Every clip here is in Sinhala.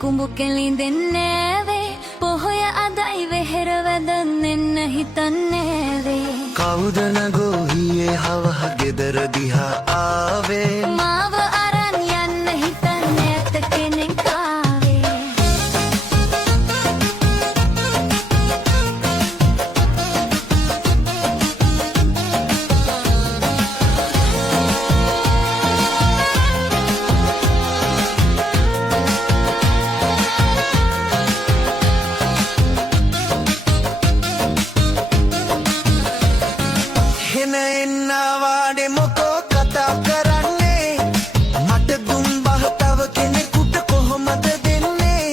කුඹු කෙලින්දෙන්නේ වේ පොහොය අදයි වෙහෙර වැදන්නෙන්න හිතන්නේ වේ කවුද නගෝහියේ හවහ ගෙදර දිහා ආවේ මාව අරන් යන්න හිතන්නේ ඇත කෙනෙක් ආවේ හෙන එන්න වාඩේ මොකෝ කතා කරන්නේ මට දුම් බහ තව කෙනෙකුට කොහොමද දෙන්නේ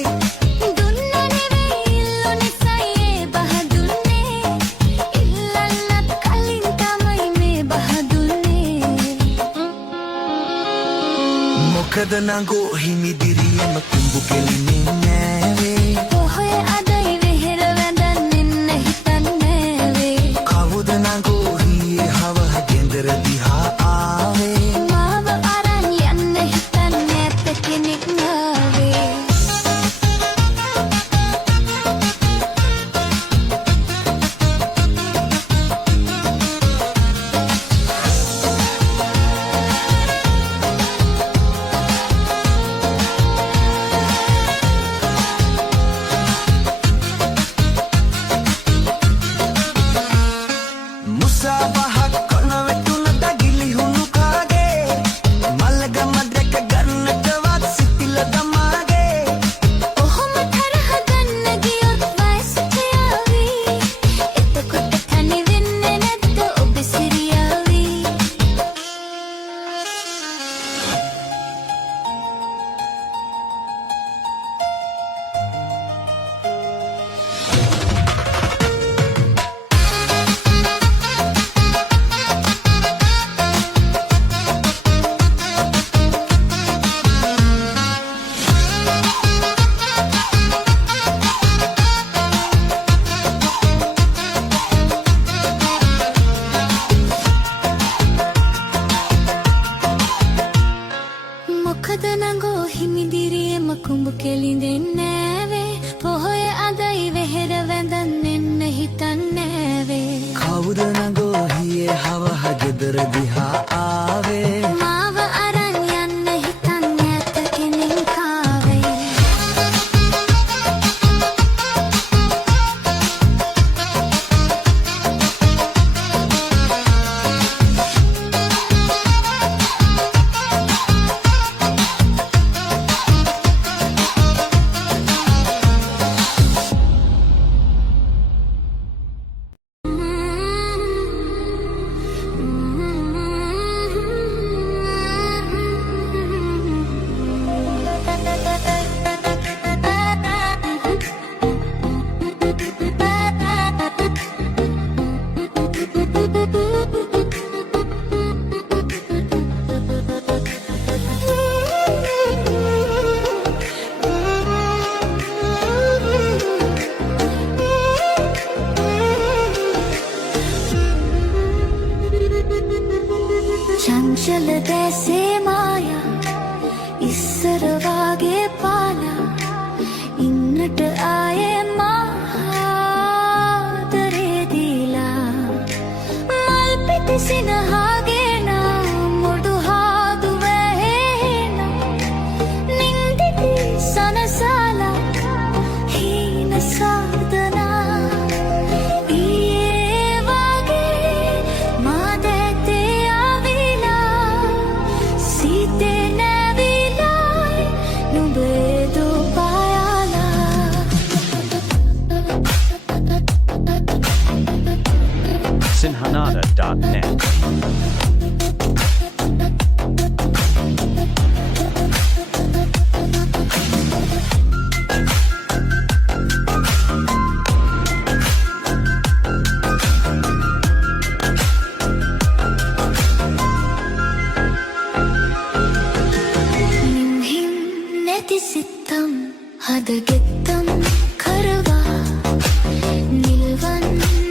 දුන්න නෙවෙයි ඉල්ලුනේ සයියේ බහ දුන්නේ ඉල්ලන්නත් කලින් තමයි මේ බහ දුන්නේ මොකද නගෝ හිමිදිරියම කුඹු කෙලින්නේ නෑවේ පොහොය අදයි වෙහෙර වැඳන්න හිතන්නේ වේ කවුද නගෝහියේ හවහ ගෙදර දිහා ආවේ මාව අරන් යන්න හිතන්නේ ඇත කෙනෙක් ආවේ මුසාවහක් කොන වැටුණට ගිලිහුණු කාගේ මල්ලගම දැක ගන්නටවත් සිතිල දමාගේ කොහොම තරහ ගන්න ගියොත් වයසට යාවී එතකොට තනි වෙන්නේ නැද්ද ඔබ සිරියාවී මොකද නගෝ හිමිදිරියම කුඹු කෙලින්දෙන්නේ නෑවේ පොහොය අදයි වෙහෙර වැඳන්න හිතන්නේ වේ කවුද නගෝහියේ හවහ ගෙදර දිහා ආවේ මාව අරන් යන්න හිතන්නේ ඇත කෙනෙක් ආවේ චංචල දැසේ මායා ඉස්සර වාගේ පාලා ඉන්නට ආයේ මාදරේ දීලා මල් පිටි සිනහාගේ නම් මුඩු හාදු වැහෙනා නින්දිති සනසාලා හීන සාදනා ඊයේ වාගේ මා දැතේ ආවිලා සීතේ නැවිලා නුඹේ දුපායාලා Sinhanada.net. නිම්හිම් නැති සිත්තම් හදගෙත්තම් කරවා නිල්වන්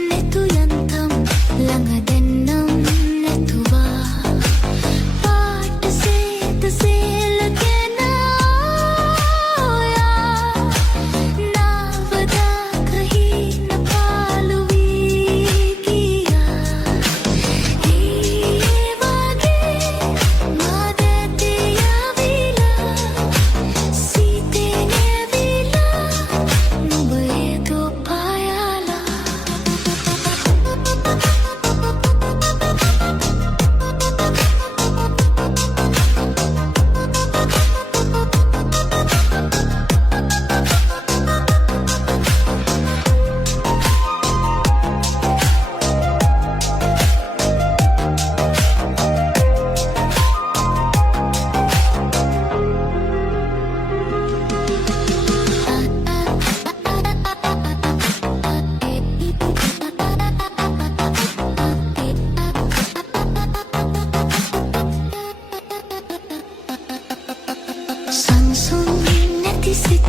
නැතු යන්තම් ළඟ දෙන්නම් නැතුවා පාට සේත සේලගෙන ආයා නාවදා කහින පාලු වී ගියා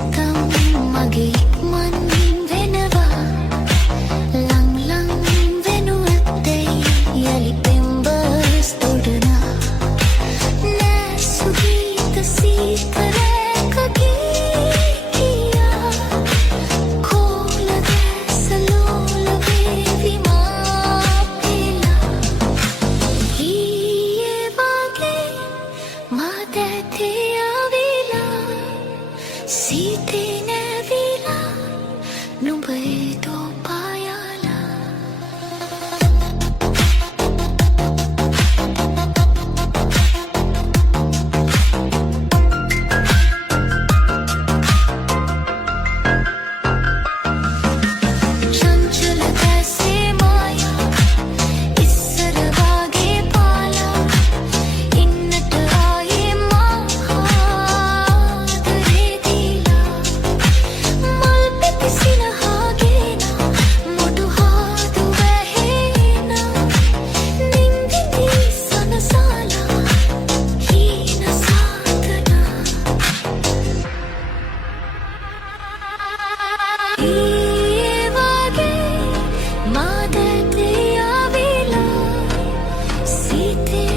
සිතම් මගේ මන් වෙනවා ලං ලං වෙනු ඇත්තේ යලි පෙම්බස් තොඩනා නැසුගීත සීකරකගේ කියා කෝල දැසලෝල වේවි මාපිලා ඊයේ වගේ මාතැතේ ආවිලා සීතේ නැවිලා නුඹේ දෝ පායාලා චංචල දැසේ මායා ඉස්සර වගේ පාලා ඉන්නට ආයේ මාහාදරේ දීලා මල් පෙති සිනහාගේනා මොඩු හාදු වැහෙනා නින්දිදී සනසාලා හීන සාතනා ඊයේ වගේ මාතැතේ ආවිලා සීතේ